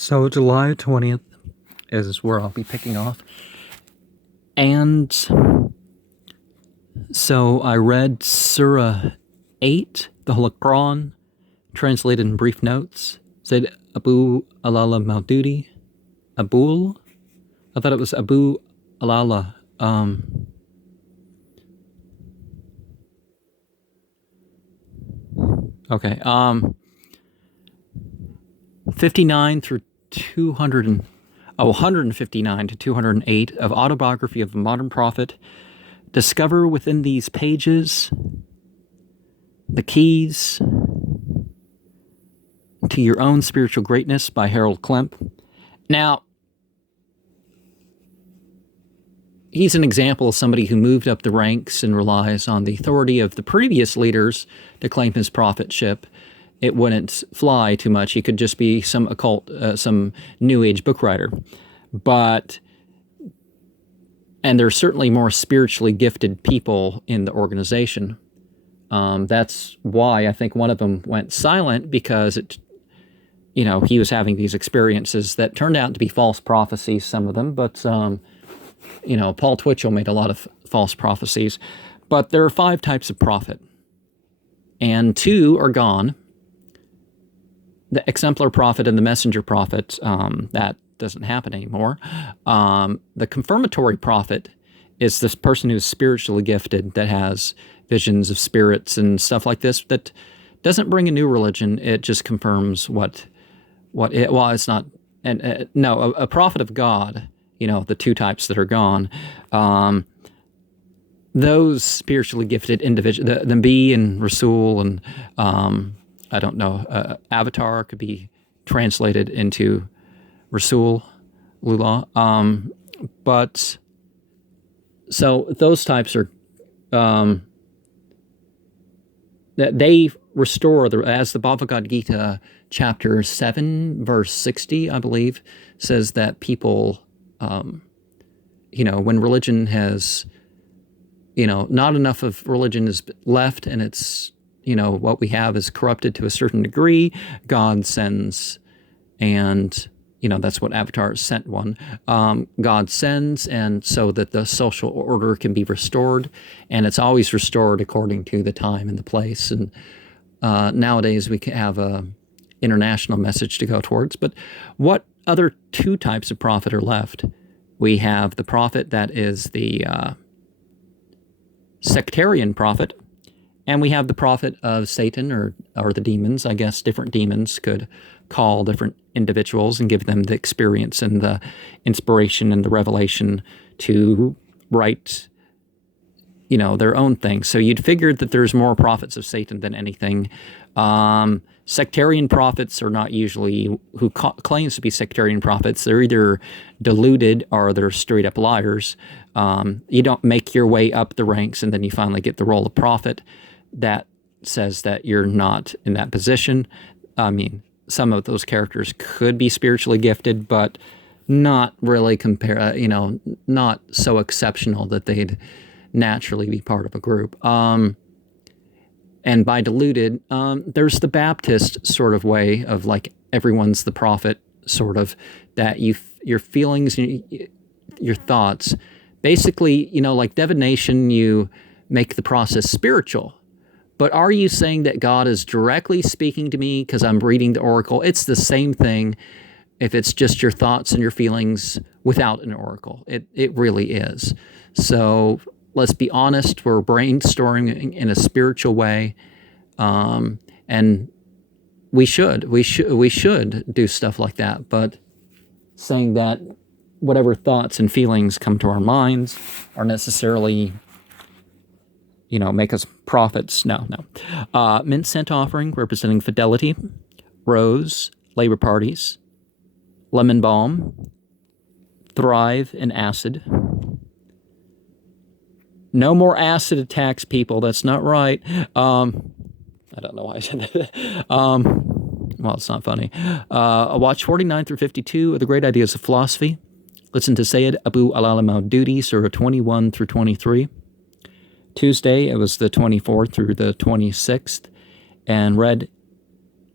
So July 20th is where I'll be picking off. And so I read Surah 8, the Holy Quran, translated in brief notes. Said Abu Alala Maududi. Abul? I thought it was Abu Alala. Okay. 59 through 159 to 208 of Autobiography of a Modern Prophet. Discover within these pages the keys to your own spiritual greatness by Harold Klemp. Now, he's an example of somebody who moved up the ranks and relies on the authority of the previous leaders to claim his prophetship. It wouldn't fly too much. He could just be some occult, some New Age book writer. And there's certainly more spiritually gifted people in the organization. That's why I think one of them went silent, because he was having these experiences that turned out to be false prophecies, some of them. But, Paul Twitchell made a lot of false prophecies. But there are 5 types of prophet, and 2 are gone. The exemplar prophet and the messenger prophet, that doesn't happen anymore. The confirmatory prophet is this person who's spiritually gifted, that has visions of spirits and stuff like this, that doesn't bring a new religion. It just confirms what it, well, it's not, a prophet of God, the 2 types that are gone, those spiritually gifted individuals, the Nabi and Rasul and, I don't know, Avatar could be translated into Rasul, Lullah. But so those types are, they restore, as the Bhagavad Gita chapter 7, verse 60, I believe, says that people, when religion has, not enough of religion is left, and it's, what we have is corrupted to a certain degree, God sends, and, that's what Avatar sent one. God sends, and so that the social order can be restored, and it's always restored according to the time and the place. And nowadays we can have a international message to go towards. But what other 2 types of prophet are left? We have the prophet that is the sectarian prophet, and we have the prophet of Satan, or the demons. I guess different demons could call different individuals and give them the experience and the inspiration and the revelation to write, their own thing. So you'd figure that there's more prophets of Satan than anything. Sectarian prophets are not usually who claims to be sectarian prophets. They're either deluded or they're straight up liars. You don't make your way up the ranks and then you finally get the role of prophet. That says that you're not in that position. I mean, some of those characters could be spiritually gifted, but not really not so exceptional that they'd naturally be part of a group. And by deluded, there's the Baptist sort of way of like everyone's the prophet, sort of, that your feelings, your thoughts, basically, like divination, you make the process spiritual. But are you saying that God is directly speaking to me because I'm reading the oracle? It's the same thing if it's just your thoughts and your feelings without an oracle. It really is. So let's be honest, we're brainstorming in a spiritual way, and we should do stuff like that. But saying that whatever thoughts and feelings come to our minds are necessarily, make us prophets. No. Mint scent offering representing fidelity, rose, labor parties, lemon balm, thrive in acid. No more acid attacks, people. That's not right. I don't know why I said that. Well, it's not funny. Watch 49 through 52 of The Great Ideas of Philosophy. Listen to Sayyid Abu Alala Maududi, Surah 21 through 23. Tuesday, it was the 24th through the 26th, and read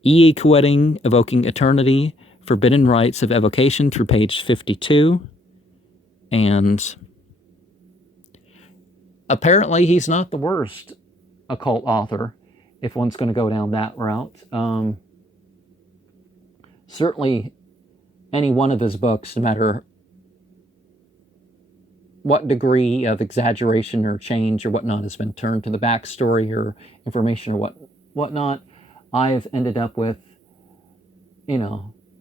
E. Quetting, Evoking Eternity Forbidden Rites of Evocation through page 52. And apparently he's not the worst occult author, if one's going to go down that route. Certainly any one of his books, no matter what degree of exaggeration or change or whatnot has been turned to the backstory or information or whatnot, I've ended up with,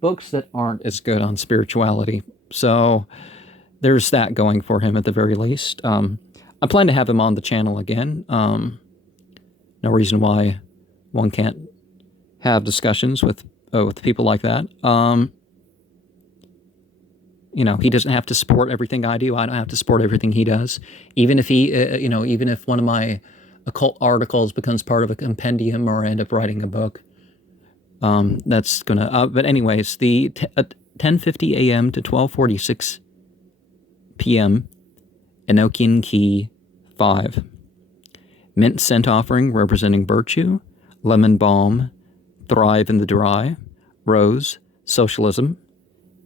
books that aren't as good on spirituality. So there's that going for him at the very least. I plan to have him on the channel again. No reason why one can't have discussions with people like that. He doesn't have to support everything I do. I don't have to support everything he does. Even if even if one of my occult articles becomes part of a compendium or I end up writing a book, that's gonna. But anyways, the 10:50 a.m. to 12:46 p.m. Enochian Key 5. Mint scent offering representing virtue, lemon balm, thrive in the dry, rose, socialism.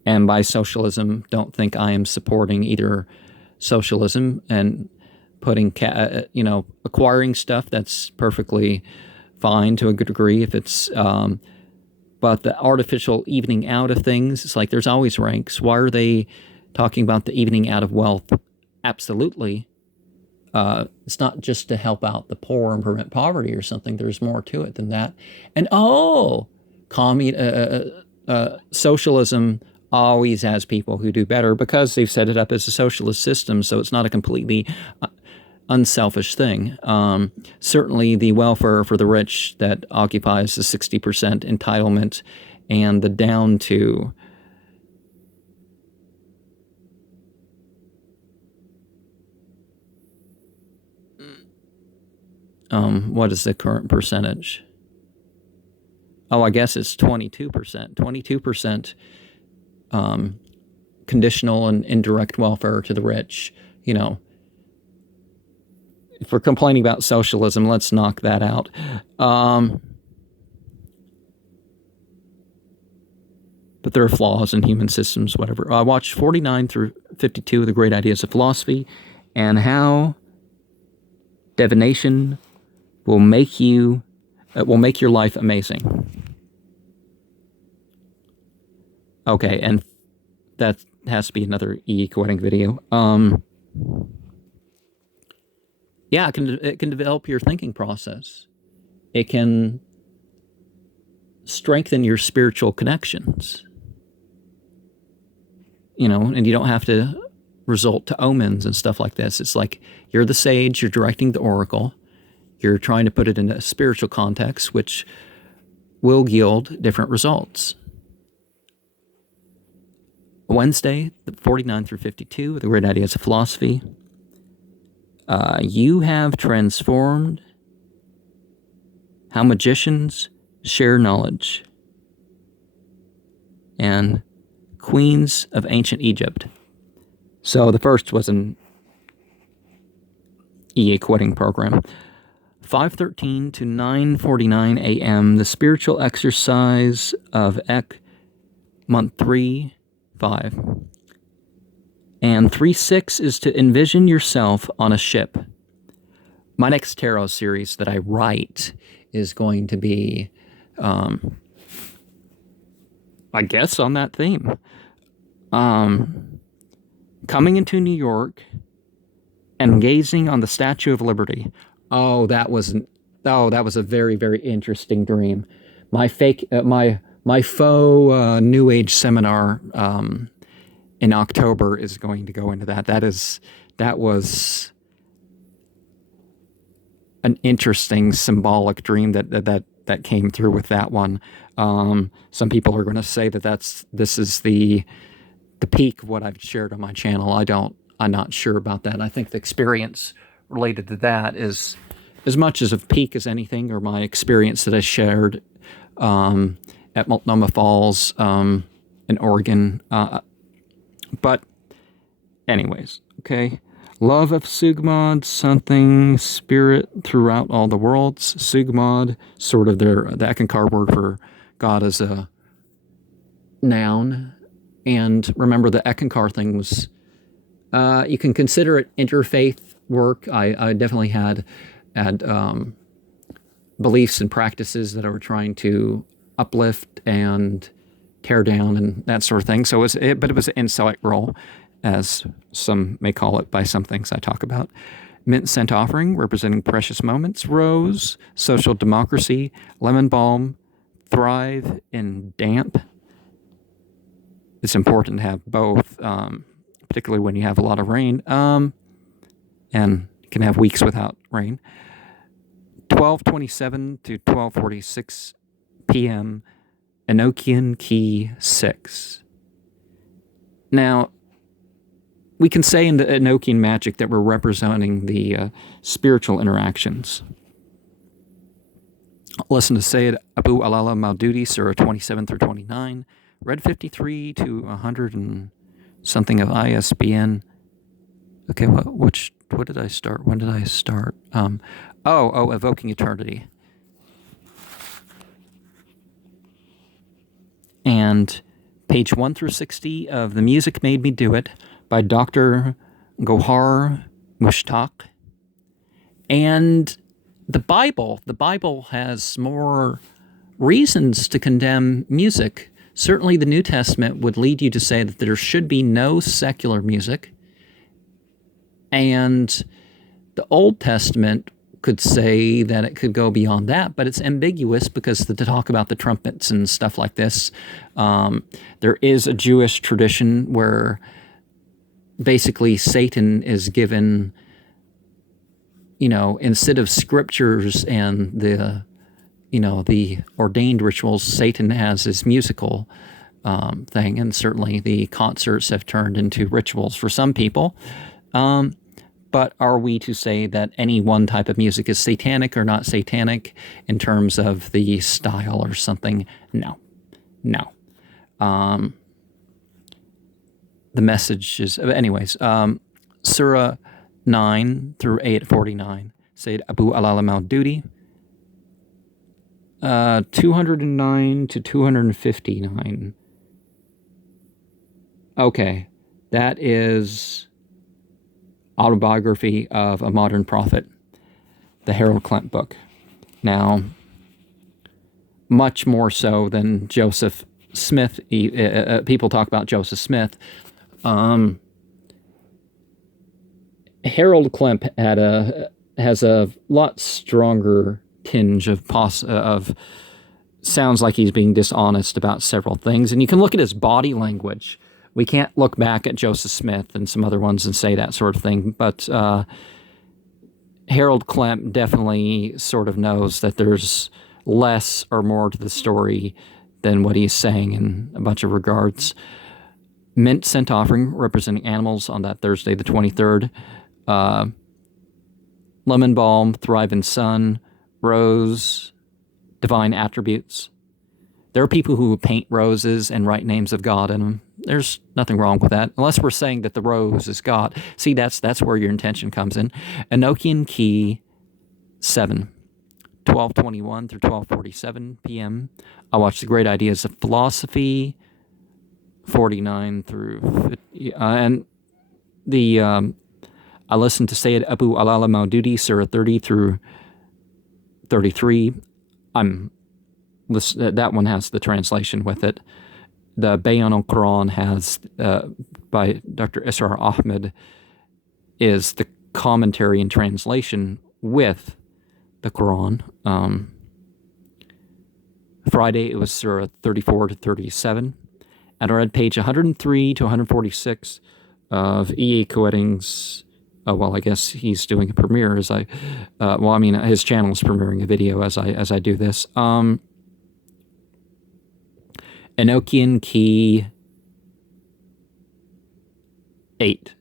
And by socialism, don't think I am supporting either socialism and putting, acquiring stuff. That's perfectly fine to a good degree if it's, but the artificial evening out of things, it's like there's always ranks. Why are they talking about the evening out of wealth? Absolutely. It's not just to help out the poor and prevent poverty or something. There's more to it than that. And socialism always has people who do better because they've set it up as a socialist system, so it's not a completely unselfish thing. Certainly the welfare for the rich that occupies the 60% entitlement and the down to what is the current percentage? Oh, I guess it's 22%. 22% conditional and indirect welfare to the rich. If we're complaining about socialism, let's knock that out. But there are flaws in human systems, whatever. I watched 49 through 52 of The Great Ideas of Philosophy and how divination will make your life amazing. Okay, and that has to be another e-quoting video. Yeah, it can develop your thinking process. It can strengthen your spiritual connections. And you don't have to resort to omens and stuff like this. It's like you're the sage, you're directing the oracle, you're trying to put it in a spiritual context, which will yield different results. Wednesday, 49 through 52, The Great Ideas of Philosophy. You have transformed how magicians share knowledge. And Queens of Ancient Egypt. So the first was an EA quitting program. 5:13 to 9:49 a.m. The spiritual exercise of Ek, month 3, 5. And 3:6 is to envision yourself on a ship. My next tarot series that I write is going to be, I guess, on that theme. Coming into New York and gazing on the Statue of Liberty. That was a very, very interesting dream. My faux New Age seminar in October is going to go into that. That was an interesting symbolic dream that came through with that one. Some people are going to say that this is the peak of what I've shared on my channel. I'm not sure about that. I think the experience related to that is as much as a peak as anything, or my experience that I shared at Multnomah Falls in Oregon. But anyways, okay. Love of Sugmod, something spirit throughout all the worlds. Sugmod, sort of the Eckankar word for God as a noun. And remember, the Eckankar thing was, you can consider it interfaith work. I definitely had beliefs and practices that I were trying to uplift and tear down and that sort of thing. So but it was an insight role, as some may call it by some things I talk about. Mint scent offering, representing precious moments. Rose, social democracy. Lemon balm, thrive in damp. It's important to have both, particularly when you have a lot of rain, and you can have weeks without rain. 12:27 to 12:46 p.m. Enochian key 6. Now, we can say in the Enochian magic that we're representing the spiritual interactions. Listen to Sayyid Abu Alala Maududi, Surah 27 through 29, read 53 to 100 and something of ISBN. Okay, what did I start? When did I start? Evoking Eternity. And page 1 through 60 of The Music Made Me Do It by Dr. Gohar Mushtaq. And the Bible has more reasons to condemn music. Certainly the New Testament would lead you to say that there should be no secular music. And the Old Testament could say that it could go beyond that, but it's ambiguous because to talk about the trumpets and stuff like this, there is a Jewish tradition where basically Satan is given, instead of scriptures and the ordained rituals, Satan has his musical thing, and certainly the concerts have turned into rituals for some people. But are we to say that any one type of music is satanic or not satanic in terms of the style or something? No. The message is, anyways, Surah 9 through 849, Sayyid Abu Alala Maududi, 209 to 259. Okay, that is Autobiography of a Modern Prophet, the Harold Klemp book. Now, much more so than Joseph Smith. People talk about Joseph Smith. Harold Klemp has a lot stronger tinge of sounds like he's being dishonest about several things, and you can look at his body language. We can't look back at Joseph Smith and some other ones and say that sort of thing, but Harold Klemp definitely sort of knows that there's less or more to the story than what he's saying in a bunch of regards. Mint scent offering, representing animals on that Thursday the 23rd. Lemon balm, thrive in sun. Rose, divine attributes. There are people who paint roses and write names of God in them. There's nothing wrong with that, unless we're saying that the rose is God. See, that's where your intention comes in. Enochian key 7, 12:21 through 12:47 p.m. I watched The Great Ideas of Philosophy, 49 through 50, and the I listened to Sayyid Abu Alala Maududi, Surah 30 through 33. That one has the translation with it. The Bayan al-Quran has, by Dr. Israr Ahmed, is the commentary and translation with the Quran. Friday, it was Surah 34 to 37. And I read page 103 to 146 of E.A. Koetting's, I guess he's doing a premiere his channel is premiering a video as I do this. Enochian key 8,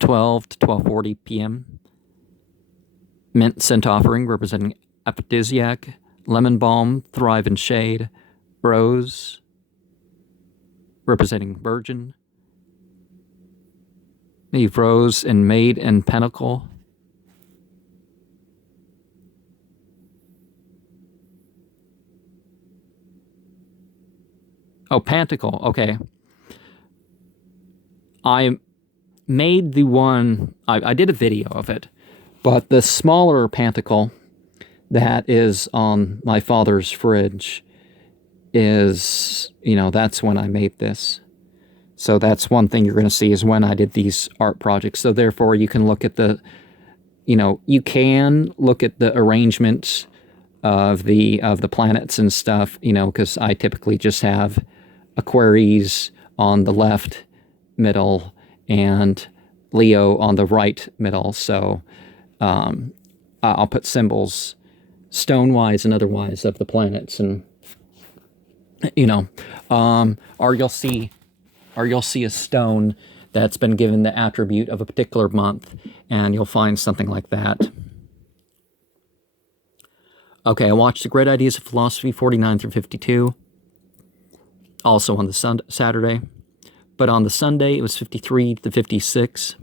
12 to 12:40 p.m. Mint scent offering, representing aphrodisiac. Lemon balm, thrive in shade. Rose, representing virgin. Leave rose and maid and pentacle. Oh, Panticle. Okay. I made the one, I did a video of it, but the smaller Panticle that is on my father's fridge is, that's when I made this. So that's one thing you're going to see is when I did these art projects. So therefore you can look at you can look at the arrangements of the planets and stuff, because I typically just have Aquaries on the left middle and Leo on the right middle. So I'll put symbols stone-wise and otherwise of the planets, and or you'll see a stone that's been given the attribute of a particular month, and you'll find something like that. Okay, I watched The Great Ideas of Philosophy 49 through 52, also on the Saturday, but on the Sunday it was 53 to 56.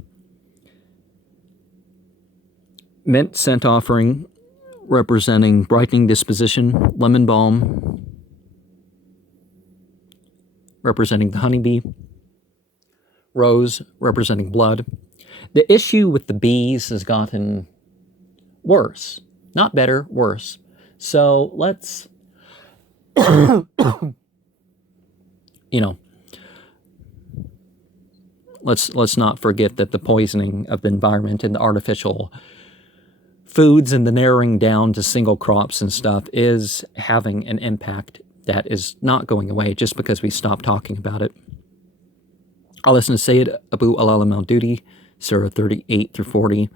Mint Scent Offering, representing brightening disposition. Lemon Balm, representing the honeybee. Rose, representing blood. The issue with the bees has gotten worse. Not better, worse. So let's, let's not forget that the poisoning of the environment and the artificial foods and the narrowing down to single crops and stuff is having an impact that is not going away just because we stop talking about it. I'll listen to Sayyid Abu Alala Maududi, Surah 38 through 40,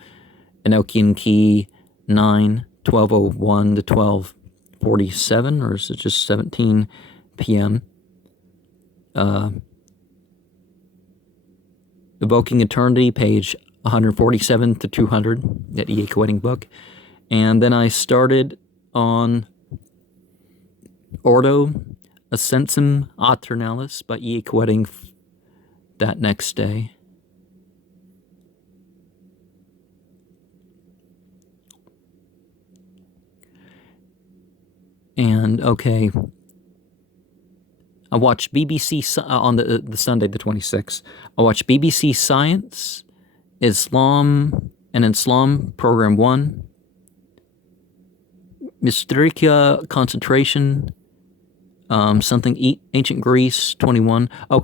Enochian Key 9, 1201 to 1247, or is it just 17 p.m.? Evoking Eternity, page 147 to 200, that E.A. Quoting book. And then I started on Ordo Ascensum Aeternalis by E.A. Quoting that next day. And, okay, I watched BBC on the Sunday, the 26th. I watched BBC Science, Islam Program 1, Mysticia Concentration, something Ancient Greece 21. Oh,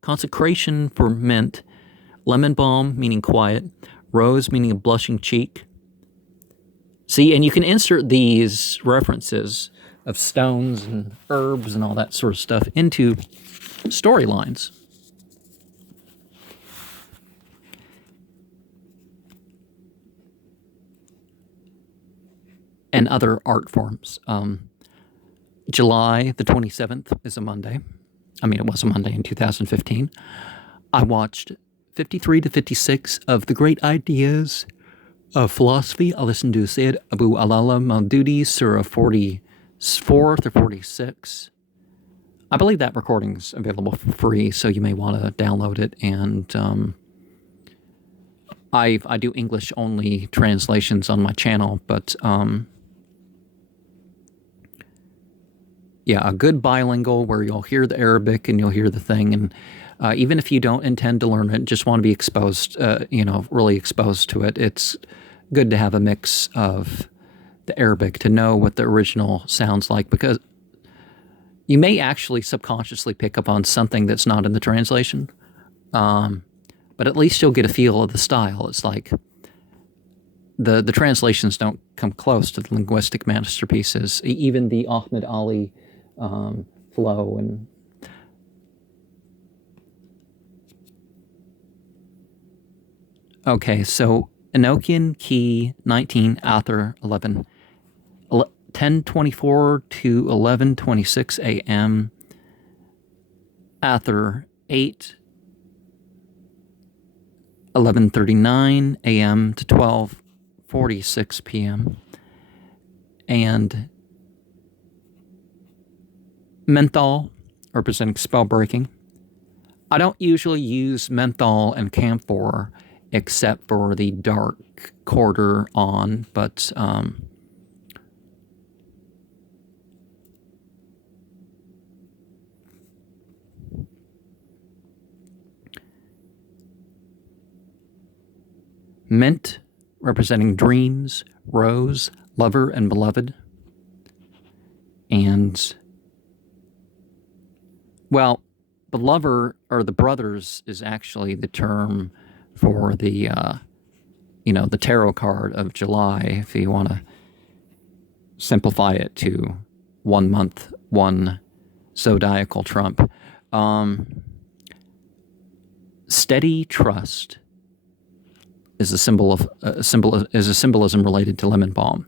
Consecration for Mint, Lemon Balm, meaning quiet, Rose, meaning a blushing cheek. See, and you can insert these references of stones and herbs and all that sort of stuff into storylines. And other art forms. July the 27th is a Monday. I mean, it was a Monday in 2015. I watched 53 to 56 of The Great Ideas of Philosophy. I listened to Sayyid Abu Alala Maududi, Surah 44 to 46. I believe that recording's available for free, so you may want to download it. And I do English-only translations on my channel, but yeah, a good bilingual where you'll hear the Arabic and you'll hear the thing. And even if you don't intend to learn it, just want to be exposed, really exposed to it, it's good to have a mix of the Arabic to know what the original sounds like, because you may actually subconsciously pick up on something that's not in the translation. But at least you'll get a feel of the style. It's like the translations don't come close to the linguistic masterpieces, even the Ahmed Ali flow. And okay, so Enochian Key 19, Aether 11, 10:24 to 11:26 a.m. Aether 8, 11:39 a.m. to 12:46 p.m. And menthol, representing spell breaking. I don't usually use menthol and camphor except for the dark quarter on, but Mint, representing dreams. Rose, lover and beloved. And, well, the lover or the brothers is actually the term for the, the tarot card of July, if you want to simplify it to 1 month, one zodiacal trump. Steady trust is a symbolism related to lemon balm.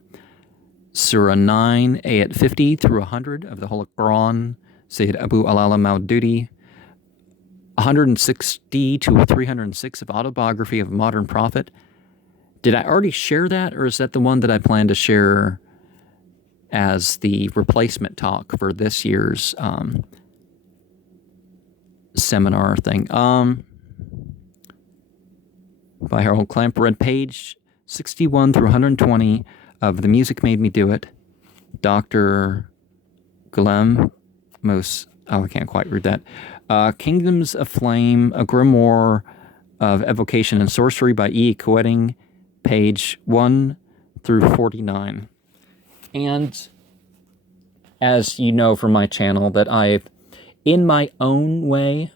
Surah 9, ayat 50 through 100 of the Holy Quran, Sayyid Abu Alala Maududi, 160 to 306 of Autobiography of a Modern Prophet. Did I already share that, or is that the one that I plan to share as the replacement talk for this year's seminar thing? By Harold Clamp, read page 61 through 120 of The Music Made Me Do It. Dr. Guillem Mos, I can't quite read that. Kingdoms of Flame, a grimoire of evocation and sorcery by E. Coetting, page 1 through 49. And as you know from my channel, that in my own way,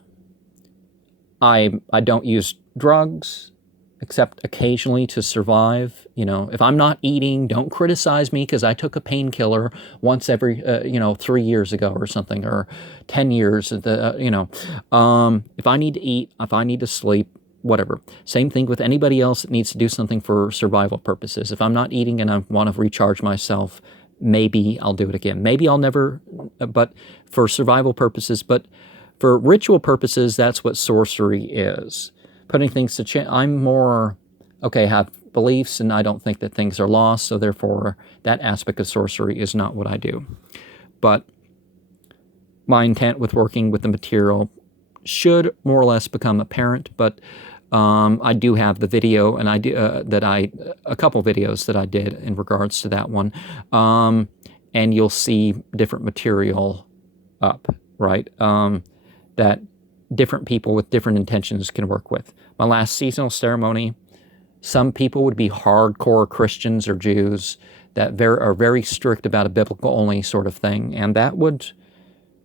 I don't use drugs except occasionally to survive. If I'm not eating, don't criticize me because I took a painkiller once every 3 years ago or something, or 10 years. If I need to eat, if I need to sleep, whatever. Same thing with anybody else that needs to do something for survival purposes. If I'm not eating and I want to recharge myself, maybe I'll do it again. Maybe I'll never, but for survival purposes. But for ritual purposes, that's what sorcery is. Putting things to change. I'm more, have beliefs, and I don't think that things are lost, so therefore that aspect of sorcery is not what I do. But my intent with working with the material should more or less become apparent, but I do have the video, and a couple videos that I did in regards to that one, and you'll see different material up, right, that different people with different intentions can work with. My last seasonal ceremony, some people would be hardcore Christians or Jews that are very strict about a biblical-only sort of thing, and that would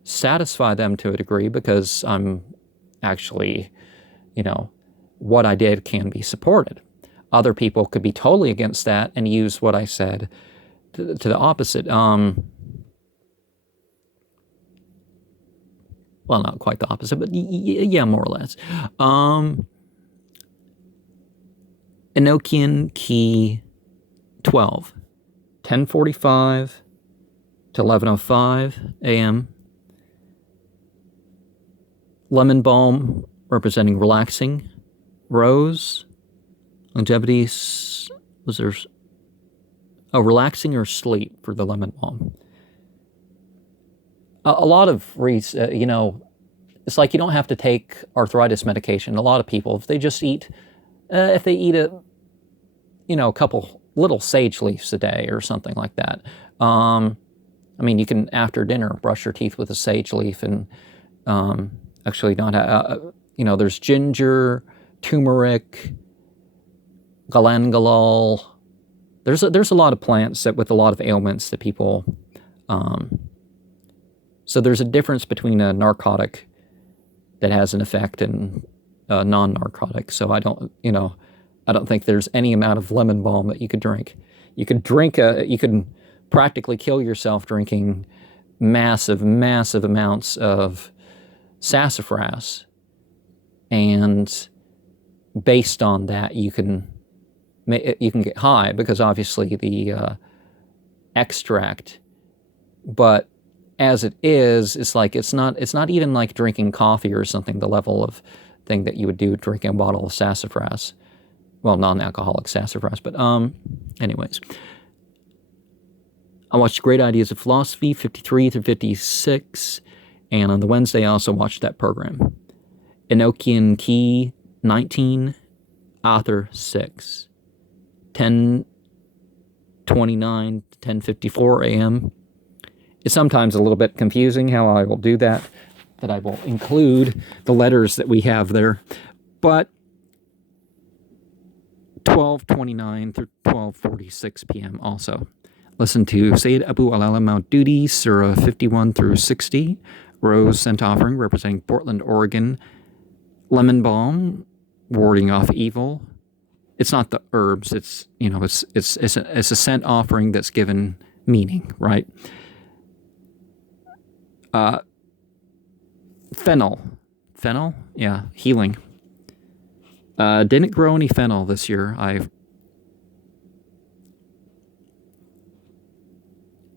satisfy them to a degree because I'm actually, what I did can be supported. Other people could be totally against that and use what I said to the opposite. Well, not quite the opposite, but yeah, more or less. Enochian Key 12, 10:45 to 11:05 a.m. Lemon balm, representing relaxing. Rose, longevity, relaxing or sleep for the lemon balm. A lot of, it's like you don't have to take arthritis medication. A lot of people, if they just eat, a couple little sage leaves a day or something like that. You can, after dinner, brush your teeth with a sage leaf and actually not, there's ginger, turmeric, galangalol. There's a lot of plants that with a lot of ailments that people, so there's a difference between a narcotic that has an effect and a non-narcotic. So I don't think there's any amount of lemon balm that you could drink. You could practically kill yourself drinking massive amounts of sassafras, and based on that you can get high because obviously the extract, but as it is, it's like it's not even like drinking coffee or something, the level of thing that you would do drinking a bottle of sassafras. Well, non-alcoholic sassafras, but anyways. I watched Great Ideas of Philosophy 53 through 56, and on the Wednesday I also watched that program. Enochian Key 19, Author 6, 10:29 to 10:54 a.m. It's sometimes a little bit confusing how I will do that I will include the letters that we have there. But 12:29 through 12:46 p.m. also. Listen to Sayyid Abu Alala Maududi, Surah 51 through 60, Rose Scent Offering, representing Portland, Oregon, Lemon Balm, warding off evil. It's not the herbs. It's it's a scent offering that's given meaning, right? Fennel, yeah, healing. Didn't grow any fennel this year.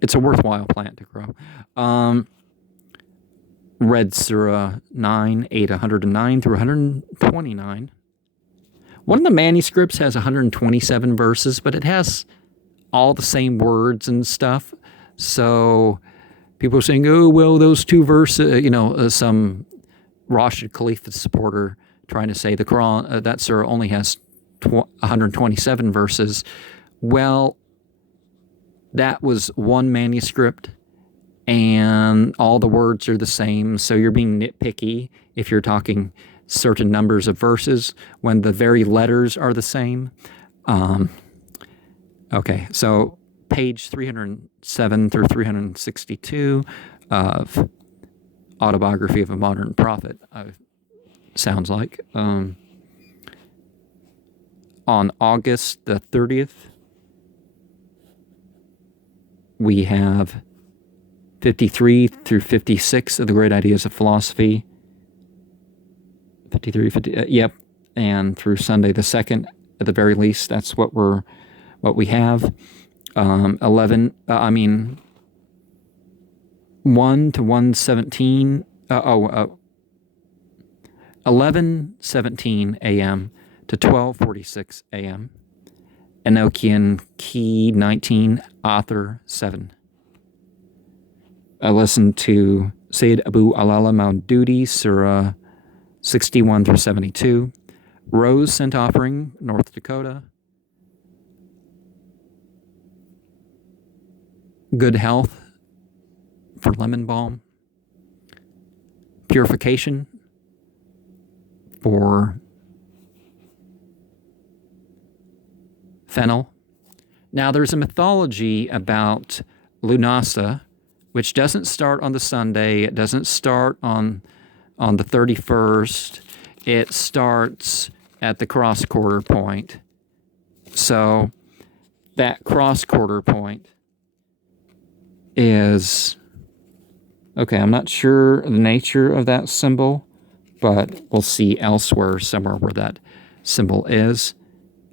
It's a worthwhile plant to grow. Read Surah 9, 8, 109 through 129. One of the manuscripts has 127 verses, but it has all the same words and stuff. So people are saying, oh, well, those two verses, some Rashid Khalifa supporter trying to say the Quran, that surah only has 127 verses. Well, that was one manuscript, and all the words are the same, so you're being nitpicky if you're talking certain numbers of verses when the very letters are the same. Okay, so page 307 through 362 of Autobiography of a Modern Prophet, sounds like. On August the 30th, we have 53 through 56 of the Great Ideas of Philosophy. 53, 50, yep, and through Sunday the 2nd, at the very least, that's what we have. 1 to 117, 11:17 a.m. to 12:46 a.m. Enochian Key 19, Author 7. I listened to Sayyid Abu Alala Maududi, Surah 61 through 72. Rose Scent Offering, North Dakota. Good Health for Lemon Balm. Purification for fennel. Now, there's a mythology about Lunasa, which doesn't start on the Sunday. It doesn't start on the 31st. It starts at the cross-quarter point. So that cross-quarter point is, okay, I'm not sure the nature of that symbol, but we'll see elsewhere, somewhere where that symbol is.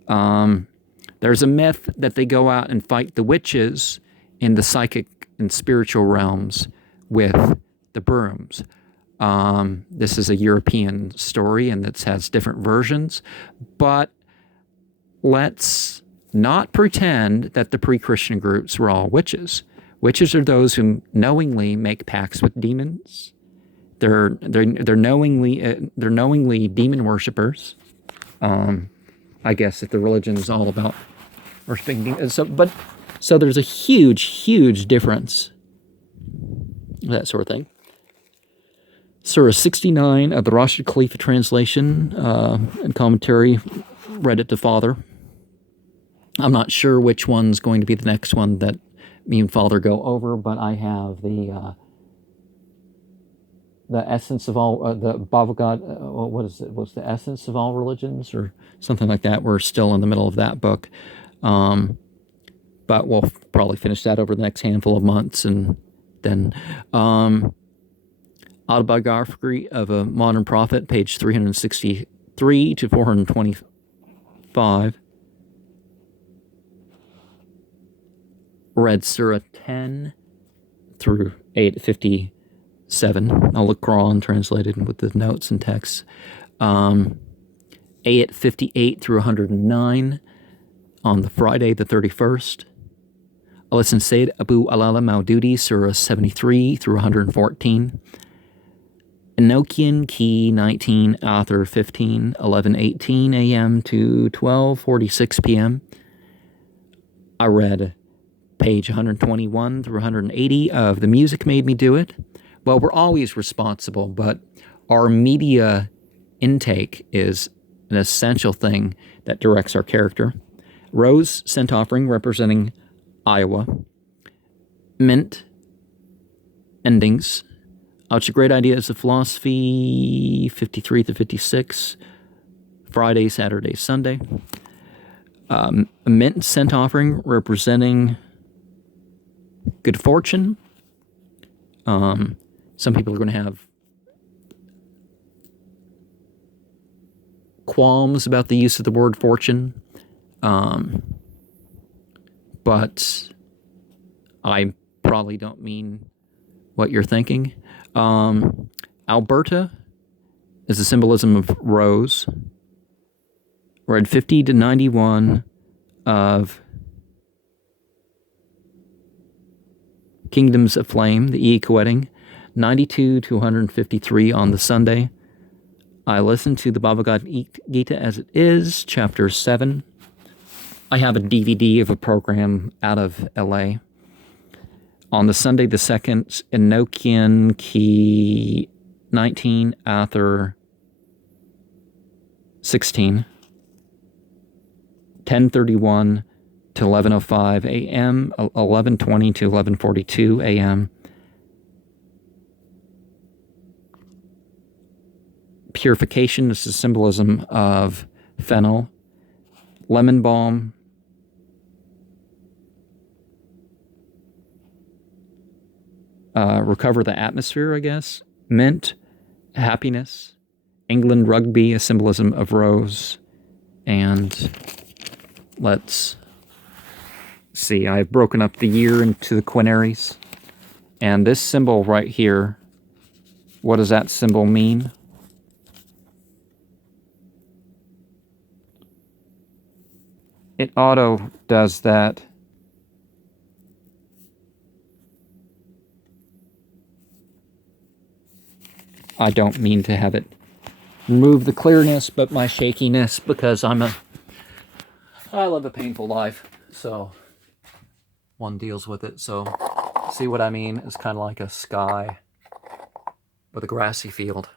There's a myth that they go out and fight the witches in the psychic and spiritual realms with the brooms. This is a European story, and it has different versions. But let's not pretend that the pre-Christian groups were all witches. Witches are those who knowingly make pacts with demons. They're knowingly demon worshippers. I guess if the religion is all about worshiping demons. So there's a huge difference. That sort of thing. Surah 69 of the Rashid Khalifa translation and commentary, read it to Father. I'm not sure which one's going to be the next one that me and Father go over, but I have the essence of all, the Bhagavad, what is it? What's the essence of all religions or something like that? We're still in the middle of that book. But we'll probably finish that over the next handful of months. And then Autobiography of a Modern Prophet, page 363 to 425. Read Surah 10 through 857. Al-Quran translated with the notes and texts. 858 through 109 on the Friday the 31st. I listened to Sayyid Abu Alala Maududi, Surah 73 through 114. Enochian Key 19, Author 15, 11:18 a.m. to 12:46 p.m. I read page 121 through 180 of The Music Made Me Do It. Well, we're always responsible, but our media intake is an essential thing that directs our character. Rose, scent offering, representing Iowa. Mint, endings. It's a great ideas of philosophy, 53 to 56. Friday, Saturday, Sunday. A mint scent offering representing good fortune. Some people are going to have qualms about the use of the word fortune, but I probably don't mean what you're thinking. Alberta is a symbolism of rose. Read 50 to 91 of Kingdoms of Flame, the E wedding. 92 to 153 on the Sunday. I listened to the Bhagavad Gita as it is, chapter 7. I have a DVD of a program out of LA. On the Sunday the 2nd, Enochian Key 19, Author 16. 10:31 to 11:05 a.m., 11:20 to 11:42 a.m. Purification is the symbolism of fennel. Lemon balm. Recover the atmosphere, I guess. Mint, happiness. England rugby, a symbolism of rose. And let's see, I've broken up the year into the quinaries. And this symbol right here, what does that symbol mean? It auto does that. I don't mean to have it remove the clearness, but my shakiness, because I live a painful life, so one deals with it. So see what I mean? It's kind of like a sky with a grassy field.